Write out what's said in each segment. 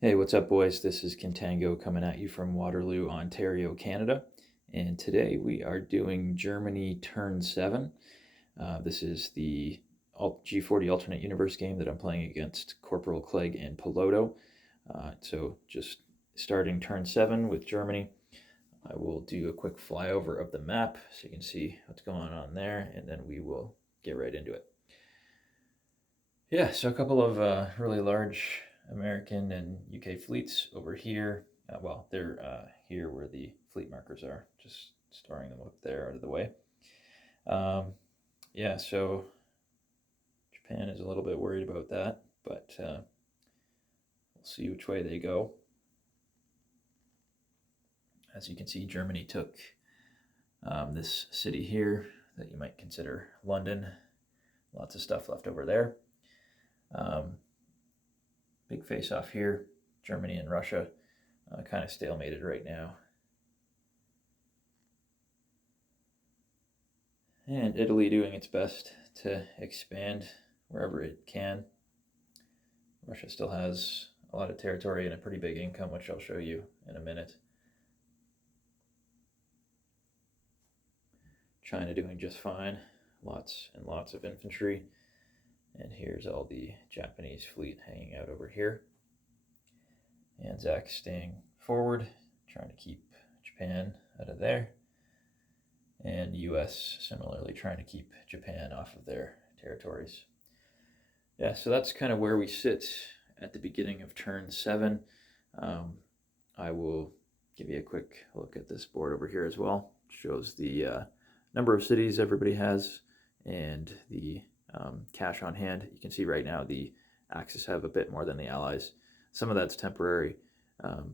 Hey, what's up, boys? This is Contango coming at you from Waterloo, Ontario, Canada. And today we are doing Germany Turn 7. This is the G40 alternate universe game that I'm playing against Corporal Clegg and Piloto. So just starting Turn 7 with Germany. I will do a quick flyover of the map so you can see what's going on there, and then we will get right into it. Yeah, so a couple of really large American and UK fleets over here. Well, they're here where the fleet markers are, just storing them up there out of the way. Yeah, so Japan is a little bit worried about that, but we'll see which way they go. As you can see, Germany took this city here that you might consider London. Lots of stuff left over there. Big face-off here. Germany and Russia kind of stalemated right now. And Italy doing its best to expand wherever it can. Russia still has a lot of territory and a pretty big income, which I'll show you in a minute. China doing just fine. Lots and lots of infantry. And here's all the Japanese fleet hanging out over here. ANZAC staying forward, trying to keep Japan out of there. And US similarly trying to keep Japan off of their territories. Yeah, so that's kind of where we sit at the beginning of turn 7. I will give you a quick look at this board over here as well. It shows the number of cities everybody has and the cash on hand. You can see right now the Axis have a bit more than the Allies. Some of that's temporary,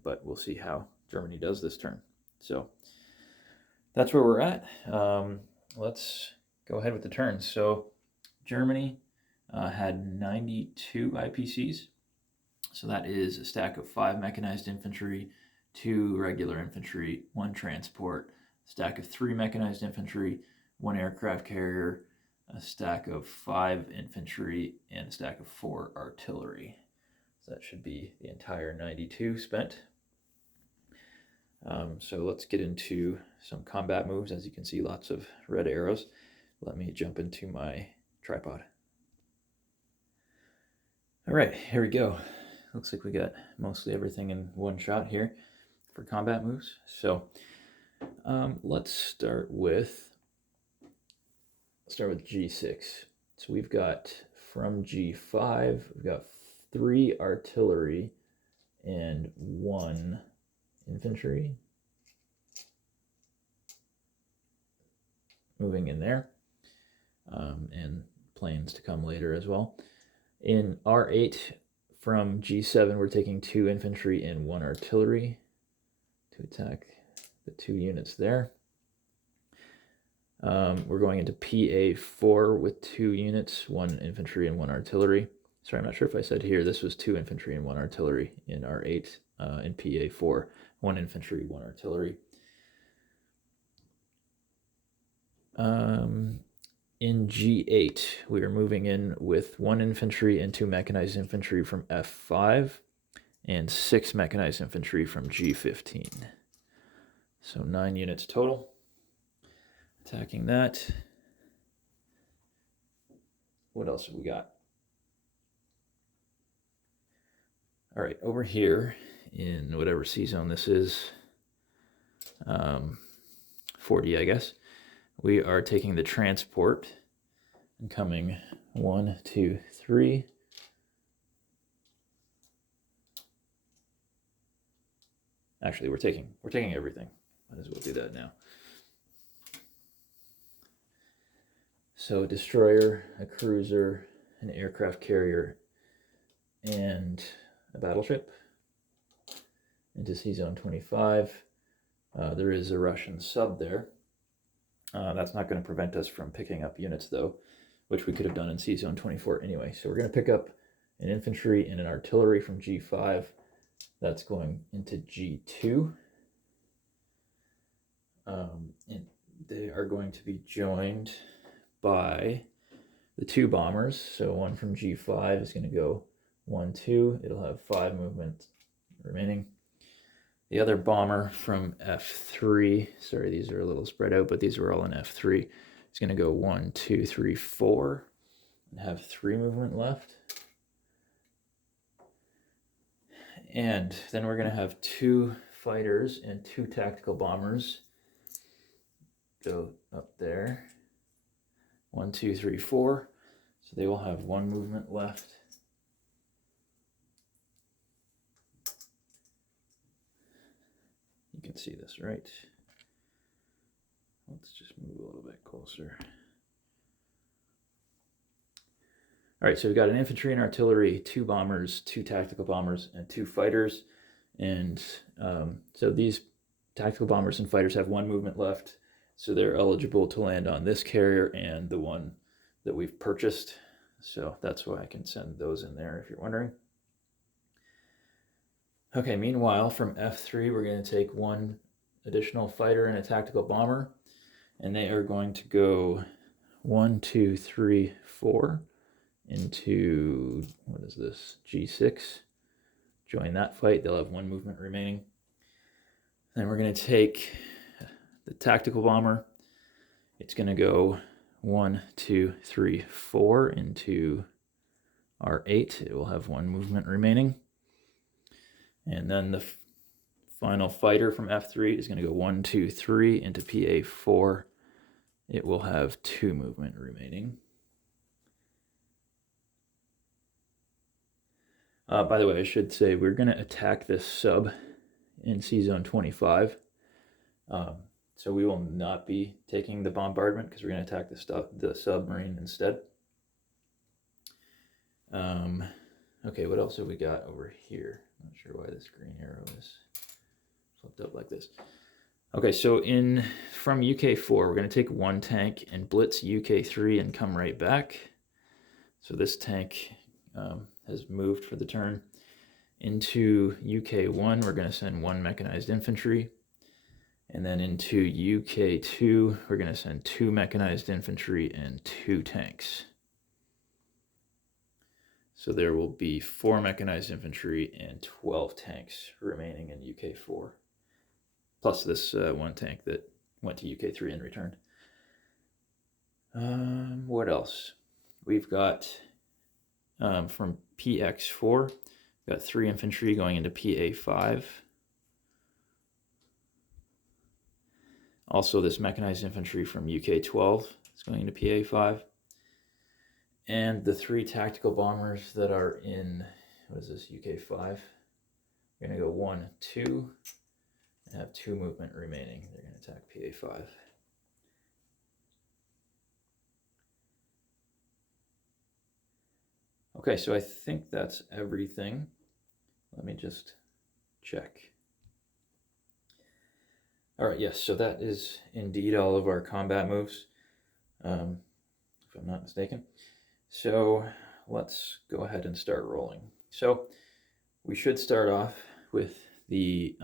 but we'll see how Germany does this turn. So that's where we're at. Let's go ahead with the turns. So Germany had 92 IPCs. So that is a stack of 5 mechanized infantry, 2 regular infantry, 1 transport, a stack of 3 mechanized infantry, 1 aircraft carrier, a stack of 5 infantry, and a stack of 4 artillery. So that should be the entire 92 spent. So let's get into some combat moves. As you can see, lots of red arrows. Let me jump into my tripod. All right, here we go. Looks like we got mostly everything in one shot here for combat moves. So let's start with G6. So we've got from G5, we've got 3 artillery and 1 infantry moving in there, and planes to come later as well. In R8 from G7, we're taking 2 infantry and 1 artillery to attack the 2 units there. We're going into PA4 with 2 units, 1 infantry and 1 artillery. Sorry, I'm not sure if I said here, this was 2 infantry and 1 artillery in R8. In PA4, 1 infantry, 1 artillery. In G8, we are moving in with 1 infantry and 2 mechanized infantry from F5 and 6 mechanized infantry from G15. So 9 units total. Attacking that. What else have we got? All right, over here in whatever C zone this is, 40, I guess, we are taking the transport and coming 1, 2, 3. Actually, we're taking everything. Might as well do that now. So destroyer, a cruiser, an aircraft carrier, and a battleship into C zone 25. There is a Russian sub there. That's not going to prevent us from picking up units, though, which we could have done in C zone 24 anyway. So we're going to pick up an infantry and an artillery from G5. That's going into G2. And they are going to be joined by the 2 bombers. So one from G5 is going to go 1, 2. It'll have 5 movement remaining. The other bomber from F3, sorry, these are a little spread out, but these were all in F3. It's going to go 1, 2, 3, 4, and have 3 movement left. And then we're going to have 2 fighters and 2 tactical bombers go up there. 1, 2, 3, 4. So they will have 1 movement left. You can see this, right? Let's just move a little bit closer. All right, so we've got an infantry and artillery, 2 bombers, 2 tactical bombers, and 2 fighters. And so these tactical bombers and fighters have 1 movement left, so they're eligible to land on this carrier and the one that we've purchased. So that's why I can send those in there if you're wondering. Okay, meanwhile, from F3, we're going to take 1 additional fighter and a tactical bomber, and they are going to go 1, 2, 3, 4 into, what is this, G6. Join that fight. They'll have 1 movement remaining. Then we're going to take the tactical bomber. It's going to go 1, 2, 3, 4 into R8. It will have 1 movement remaining. And then the final fighter from F3 is going to go 1, 2, 3 into PA4. It will have 2 movement remaining. By the way, I should say we're going to attack this sub in C-Zone 25. So we will not be taking the bombardment because we're going to attack the submarine instead. Okay, what else have we got over here? I'm not sure why this green arrow is flipped up like this. Okay, so from UK4, we're going to take 1 tank and blitz UK3 and come right back. So this tank has moved for the turn. Into UK1, we're going to send 1 mechanized infantry. And then into UK2, we're going to send 2 mechanized infantry and 2 tanks. So there will be 4 mechanized infantry and 12 tanks remaining in UK4. Plus this 1 tank that went to UK3 and returned. What else? We've got from PX4, we've got 3 infantry going into PA5. Also this mechanized infantry from UK12 is going into PA5. And the 3 tactical bombers that are in, what is this, UK5? We're going to go 1, 2, and have 2 movement remaining. They're going to attack PA5. Okay, so I think that's everything. Let me just check. All right, yes, so that is indeed all of our combat moves, if I'm not mistaken. So let's go ahead and start rolling. So we should start off with the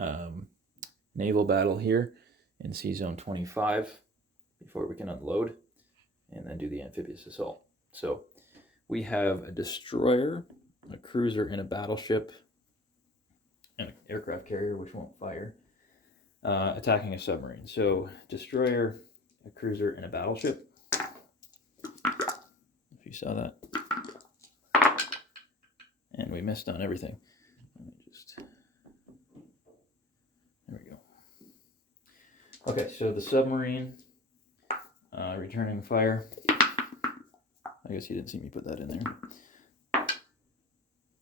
Naval Battle here in C-Zone 25 before we can unload and then do the amphibious assault. So we have a destroyer, a cruiser, and a battleship, and an aircraft carrier, which won't fire, attacking a submarine. So destroyer, a cruiser, and a battleship. If you saw that. And we missed on everything. Let me just, there we go. Okay, so the submarine, returning fire. I guess you didn't see me put that in there.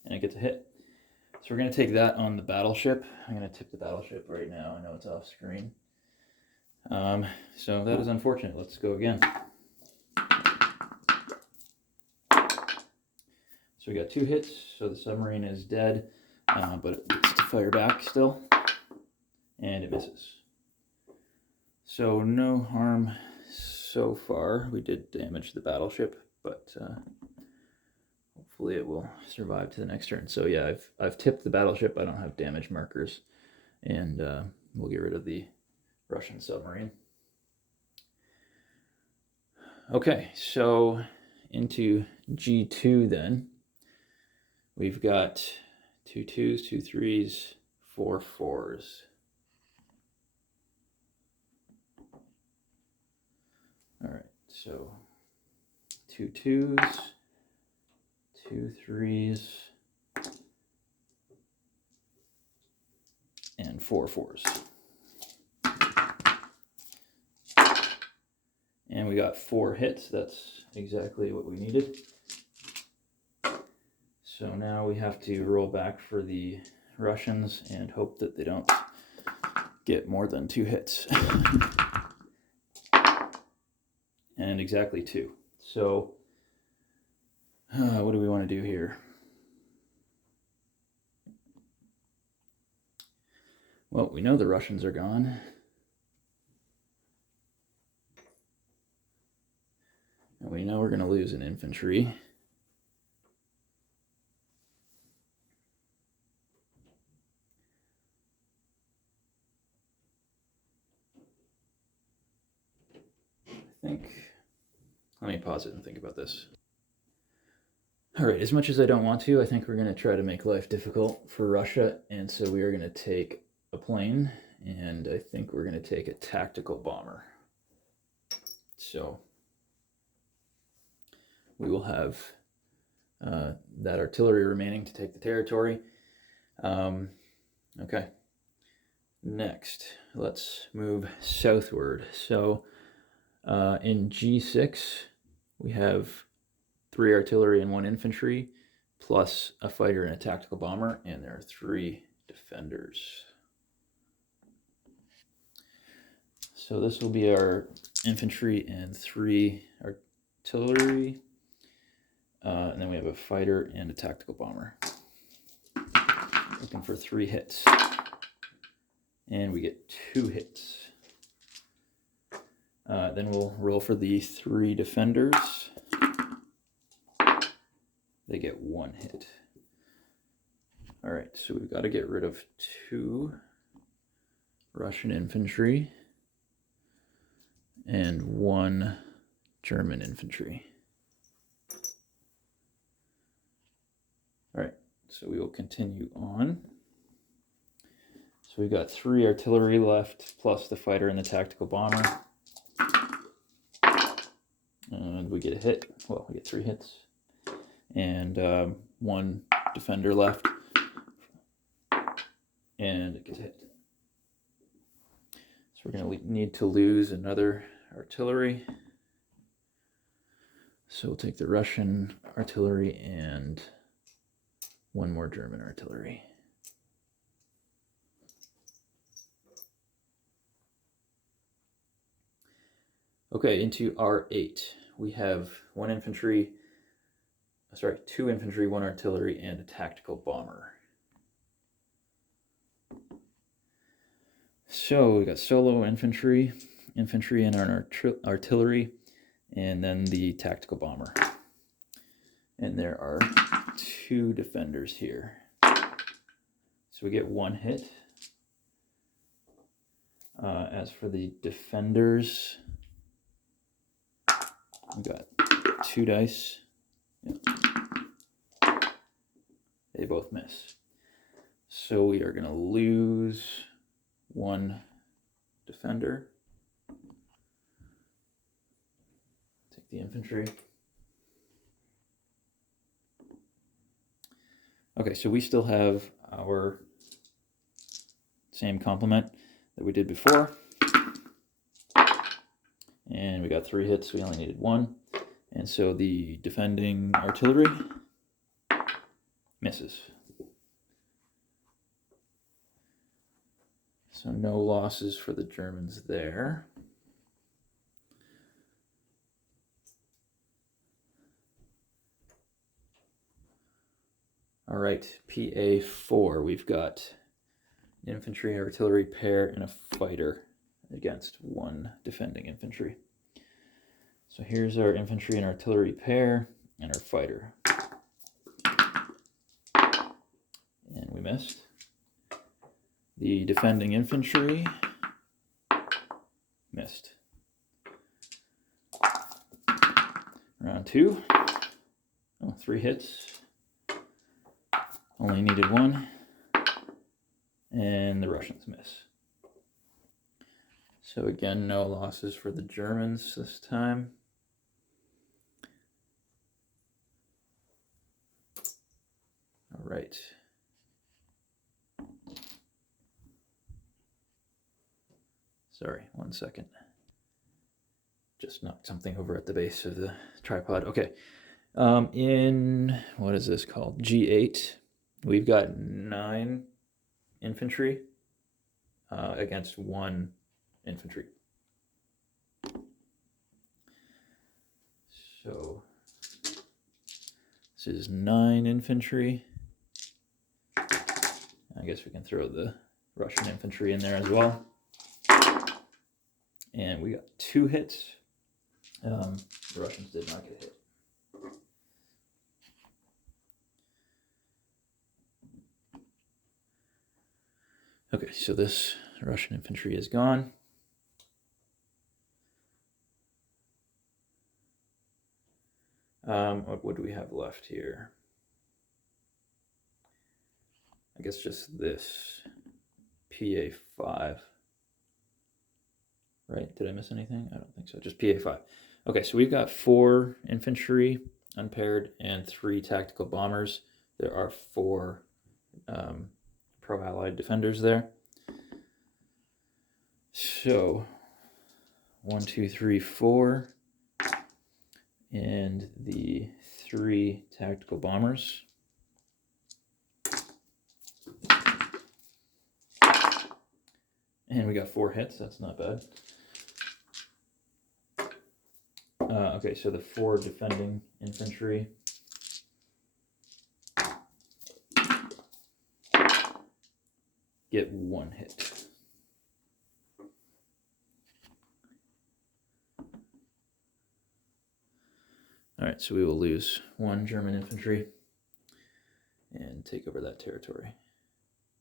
And it gets a hit. So we're going to take that on the battleship. I'm going to tip the battleship right now. I know it's off screen. So that is unfortunate. Let's go again. So we got 2 hits, so the submarine is dead, but it gets to fire back still, and it misses. So no harm so far. We did damage the battleship, but hopefully it will survive to the next turn. So yeah, I've tipped the battleship. I don't have damage markers, and we'll get rid of the Russian submarine. Okay, so into G2 then. We've got 2 2s, 2 3s, 4 4s. All right, so 2 2s, 2 3s, and 4 4s. And we got 4 hits. That's exactly what we needed. So now we have to roll back for the Russians and hope that they don't get more than 2 hits. And exactly 2. So what do we want to do here? Well, we know the Russians are gone. And we know we're going to lose an infantry. Let me pause it and think about this. All right, as much as I don't want to, I think we're going to try to make life difficult for Russia, and so we are going to take a plane, and I think we're going to take a tactical bomber. So we will have that artillery remaining to take the territory. Okay. Next, let's move southward. So in G6, we have 3 artillery and 1 infantry, plus a fighter and a tactical bomber, and there are 3 defenders. So this will be our infantry and 3 artillery, and then we have a fighter and a tactical bomber. Looking for 3 hits. And we get 2 hits. Then we'll roll for the 3 defenders. They get 1 hit. All right, so we've got to get rid of 2 Russian infantry and 1 German infantry. All right, so we will continue on. So we've got 3 artillery left, plus the fighter and the tactical bomber. And we get a hit. Well, we get 3 hits. And 1 defender left. And it gets hit. So we're going to need to lose another artillery. So we'll take the Russian artillery and 1 more German artillery. Okay, into R8, we have 2 infantry, 1 artillery, and a tactical bomber. So we got solo infantry and our artillery, and then the tactical bomber. And there are 2 defenders here. So we get 1 hit. As for the defenders, we got 2 dice. Yep. They both miss. So we are going to lose 1 defender. Take the infantry. Okay, so we still have our same complement that we did before. And we got 3 hits, we only needed 1. And so the defending artillery misses. So no losses for the Germans there. All right, PA4, we've got an infantry artillery pair and a fighter against 1 defending infantry. So here's our infantry and artillery pair and our fighter. And we missed. The defending infantry missed. Round 2. Oh, 3 hits. Only needed 1. And Russians miss. So again, no losses for the Germans this time. All right. Sorry, 1 second. Just knocked something over at the base of the tripod. Okay. In, what is this called? G8, we've got 9 infantry against 1 infantry. So this is 9 infantry. I guess we can throw the Russian infantry in there as well. And we got 2 hits. The Russians did not get hit. Okay, so this Russian infantry is gone. What do we have left here? I guess just this PA5. Right? Did I miss anything? I don't think so. Just PA5. Okay, so we've got 4 infantry unpaired and 3 tactical bombers. There are 4 pro-allied defenders there. So 1, 2, 3, 4, and the 3 tactical bombers. And we got 4 hits. That's not bad. Okay, so the 4 defending infantry get 1 hit. All right, so we will lose 1 German infantry and take over that territory,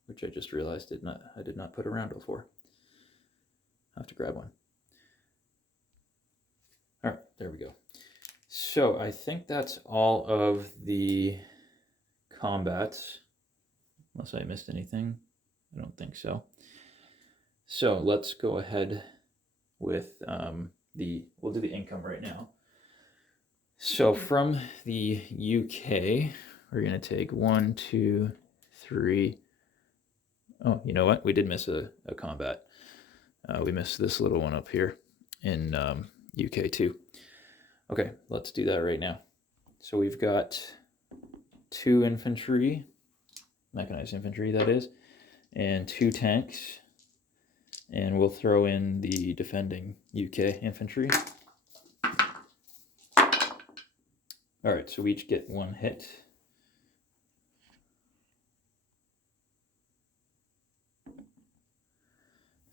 which I just realized I did not put a roundel for. I'll have to grab one. All right, there we go. So I think that's all of the combats, unless I missed anything. I don't think so. So let's go ahead with we'll do the income right now. So from the UK, we're going to take 1, 2, 3. Oh, you know what? We did miss a combat. We missed this little one up here in UK too. Okay, let's do that right now. So we've got 2 infantry, mechanized infantry that is, and 2 tanks, and we'll throw in the defending UK infantry. All right, so we each get 1 hit.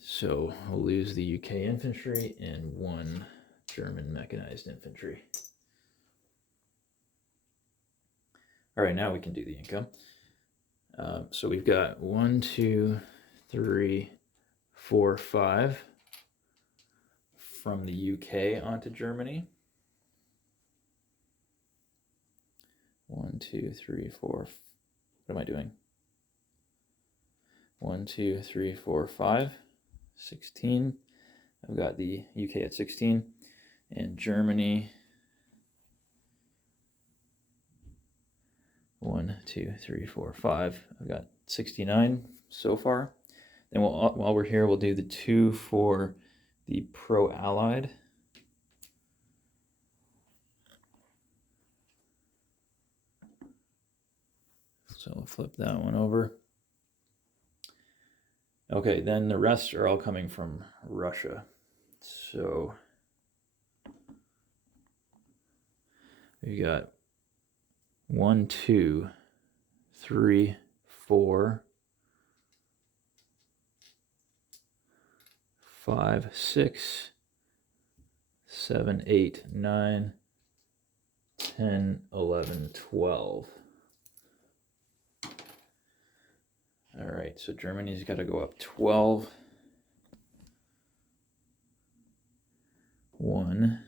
So we'll lose the UK infantry and 1 German mechanized infantry. All right, now we can do the income. So we've got 1, 2, 3, 4, 5 from the UK onto Germany. 1, 2, 3, 4. What am I doing? 1, 2, 3, 4, 5. 16. I've got the UK at 16, and Germany 1, 2, 3, 4, 5. I've got 69 so far. Then while we're here, we'll do the 2 for the pro-allied. So we'll flip that one over. Okay, then the rest are all coming from Russia. So we got 1, 2, 3, 4, 5, 6, 7, 8, 9, 10, 11, 12. All right, so Germany's got to go up 12. 1,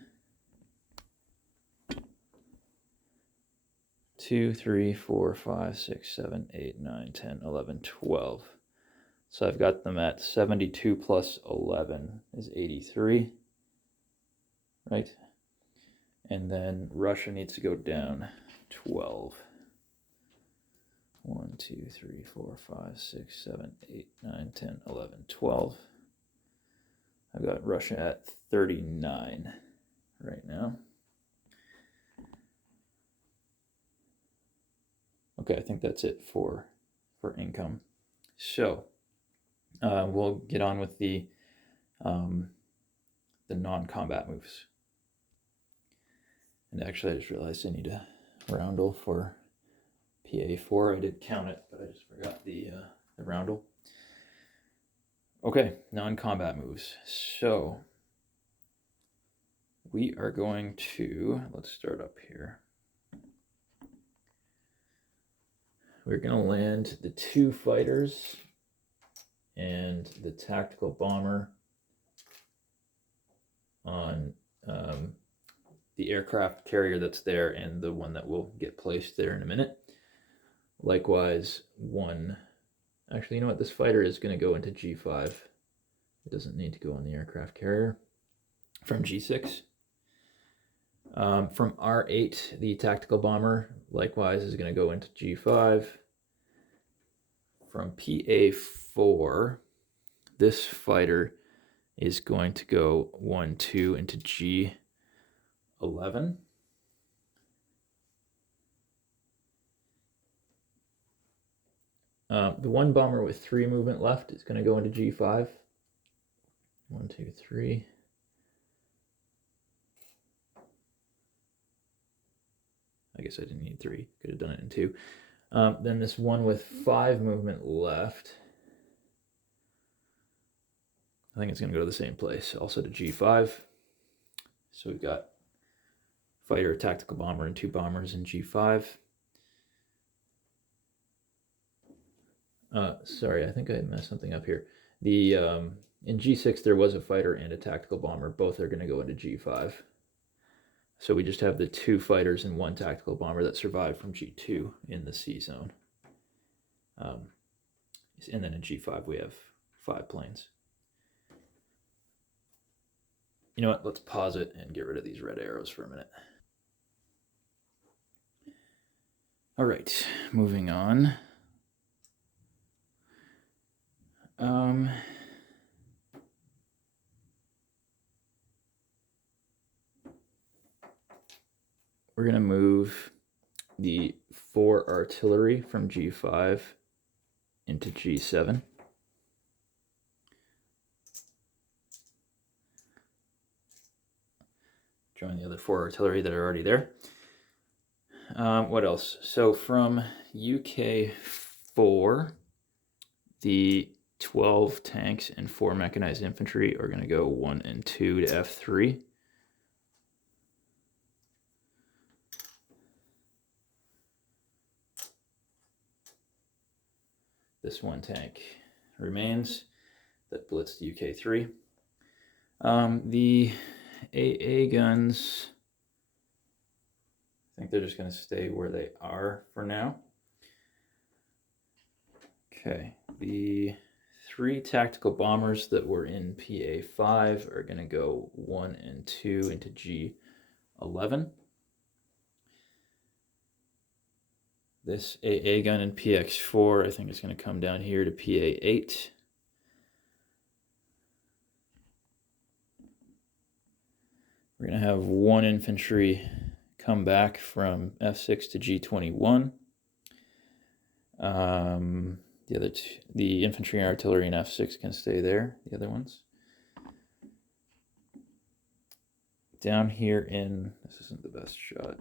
2, 3, 4, 5, 6, 7, 8, 9, 10, 11, 12. So I've got them at 72 plus 11 is 83, right? And then Russia needs to go down 12. 1, 2, 3, 4, 5, 6, 7, 8, 9, 10, 11, 12. I've got Russia at 39 right now. Okay, I think that's it for income. So we'll get on with the non-combat moves. And actually, I just realized I need a roundel for PA4. I did count it, but I just forgot the roundel. Okay, non-combat moves. So we are going to, let's start up here. We're going to land the 2 fighters and the tactical bomber on the aircraft carrier that's there and the one that will get placed there in a minute. Likewise, actually, you know what? This fighter is going to go into G5. It doesn't need to go on the aircraft carrier. From G6. From R8, the tactical bomber, likewise, is going to go into G5. From PA4, this fighter is going to go 1, 2 into G11. The one bomber with 3 movement left is going to go into G5. 1, 2, 3. I guess I didn't need 3. Could have done it in 2. Then this one with 5 movement left, I think it's going to go to the same place, also to G5. So we've got fighter, tactical bomber, and 2 bombers in G5. Sorry, I think I messed something up here. In G6 there was a fighter and a tactical bomber. Both are going to go into G5. So we just have the 2 fighters and 1 tactical bomber that survived from G2 in the C zone. And then in G5 we have 5 planes. You know what? Let's pause it and get rid of these red arrows for a minute. All right, moving on. We're going to move the 4 artillery from G5 into G7. Join the other 4 artillery that are already there. What else? So from UK4, the 12 tanks and 4 mechanized infantry are going to go 1 and 2 to F3. This 1 tank remains that blitzed UK3. The AA guns, I think they're just going to stay where they are for now. Okay, the 3 tactical bombers that were in PA5 are going to go 1 and 2 into G11. This AA gun in PX4, I think it's going to come down here to PA8. We're going to have 1 infantry come back from F6 to G21. The infantry and artillery in F6 can stay there, the other ones. Down here in, this isn't the best shot,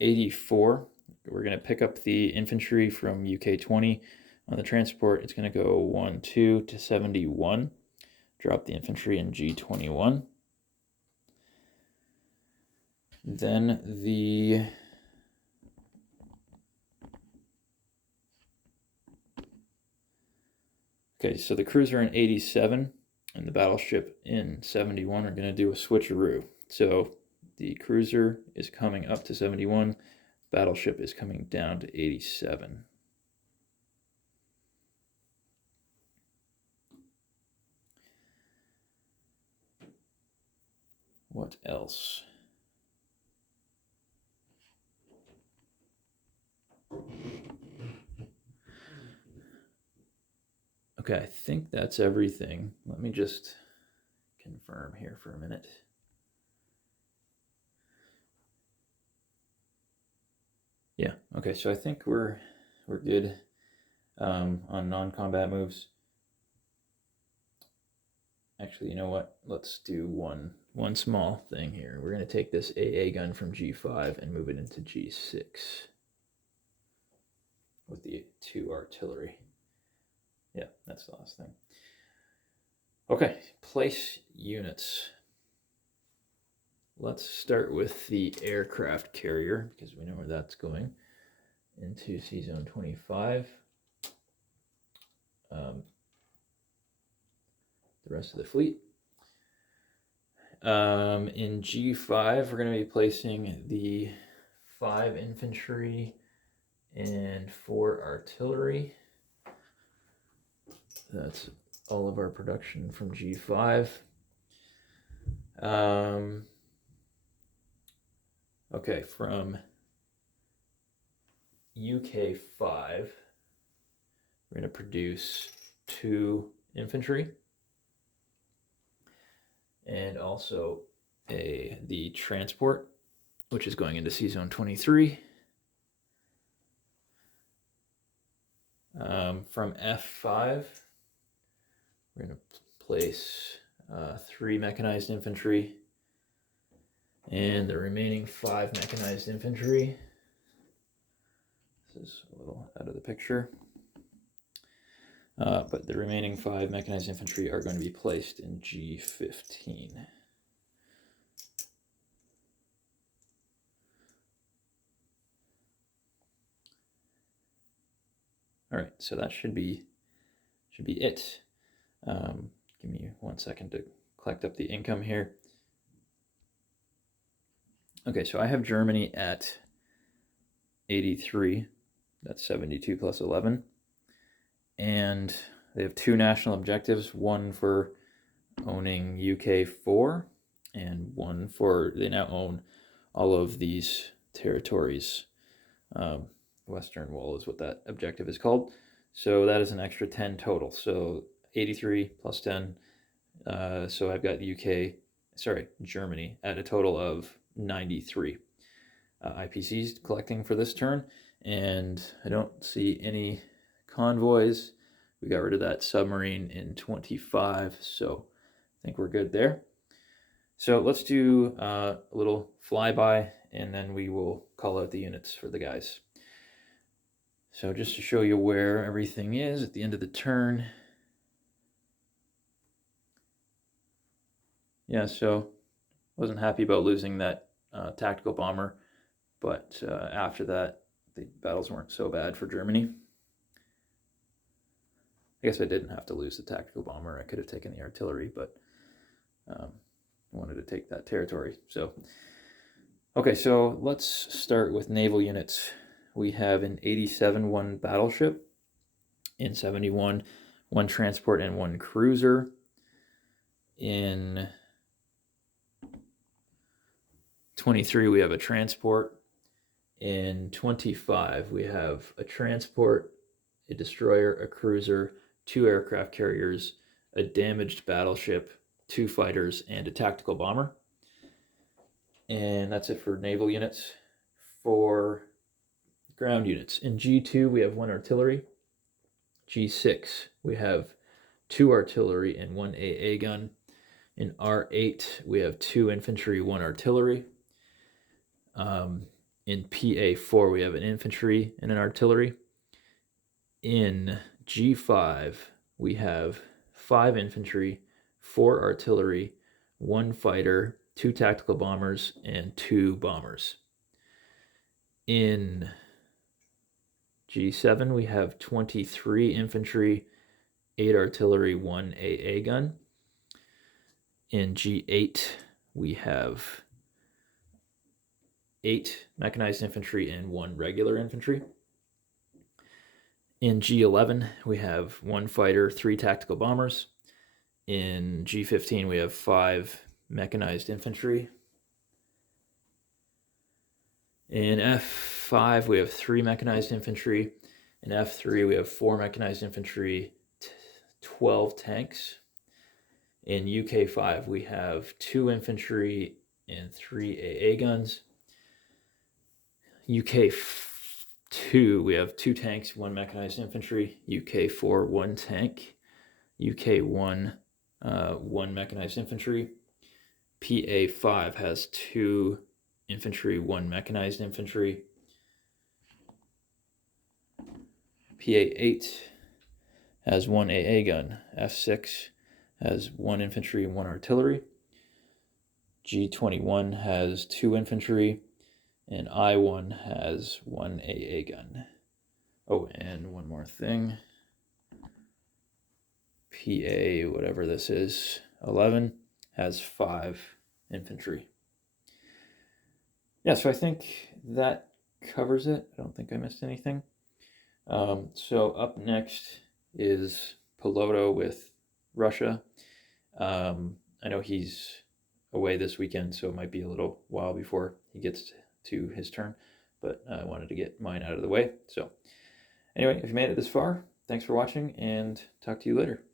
84, we're going to pick up the infantry from UK20 on the transport. It's going to go 1, 2 to 71. Drop the infantry in G21. Then the okay, so the cruiser in 87 and the battleship in 71 are going to do a switcheroo. So the cruiser is coming up to 71, battleship is coming down to 87. What else? Okay, I think that's everything. Let me just confirm here for a minute. Yeah, okay, so I think we're good on non-combat moves. Actually, you know what? Let's do one small thing here. We're going to take this AA gun from G5 and move it into G6 with the 2 artillery. Yeah, that's the last thing. Okay, place units. Let's start with the aircraft carrier, because we know where that's going, into C-Zone 25. The rest of the fleet. In G5, we're going to be placing the 5 infantry and 4 artillery. That's all of our production from G5. Okay, from UK5, we're going to produce 2 infantry and also the transport, which is going into C-Zone 23. From F5, we're going to place 3 mechanized infantry and the remaining 5 mechanized infantry. This is a little out of the picture. But the remaining 5 mechanized infantry are going to be placed in G15. All right, so that should be it. Give me 1 second to collect up the income here. Okay, so I have Germany at 83. That's 72 plus 11. And they have 2 national objectives, one for owning UK4 and one for, they now own all of these territories. Western Wall is what that objective is called. So that is an extra 10 total. So 83 plus 10. So I've got Germany at a total of 93 IPCs collecting for this turn. And I don't see any convoys. We got rid of that submarine in 25, so I think we're good there. So let's do a little flyby, and then we will call out the units for the guys. So just to show you where everything is at the end of the turn. Yeah, so wasn't happy about losing that tactical bomber, but after that, the battles weren't so bad for Germany. I guess I didn't have to lose the tactical bomber. I could have taken the artillery, but I wanted to take that territory. So, okay, so let's start with naval units. We have in 87 1 battleship, in 71 1 transport and 1 cruiser. In 23 we have a transport. In 25 we have a transport, a destroyer, a cruiser, 2 aircraft carriers, a damaged battleship, 2 fighters, and a tactical bomber. And that's it for naval units. For ground units, in G2 we have 1 artillery. G6 we have 2 artillery and 1 AA gun. In R8 we have 2 infantry, 1 artillery. In PA4 we have an infantry and an artillery. In G5 we have 5 infantry, 4 artillery, 1 fighter, 2 tactical bombers, and 2 bombers. In G7 we have 23 infantry, 8 artillery, 1 AA gun. In G8 we have 8 mechanized infantry and 1 regular infantry. In G11 we have 1 fighter, 3 tactical bombers. In G15 we have 5 mechanized infantry. In F5, we have 3 mechanized infantry. In F3, we have 4 mechanized infantry, 12 tanks. In UK5, we have 2 infantry and 3 AA guns. UK2, we have 2 tanks, 1 mechanized infantry. UK4, 1 tank. UK1, 1 mechanized infantry. PA5 has 2 infantry, 1 mechanized infantry. PA8 has 1 AA gun. F6 has 1 infantry and 1 artillery. G21 has 2 infantry, and I1 has 1 AA gun. Oh, and one more thing. PA, whatever this is, 11 has 5 infantry. Yeah, so I think that covers it. I don't think I missed anything. So up next is Piloto with Russia. I know he's away this weekend, so it might be a little while before he gets to his turn, but I wanted to get mine out of the way. So anyway, if you made it this far, thanks for watching, and talk to you later.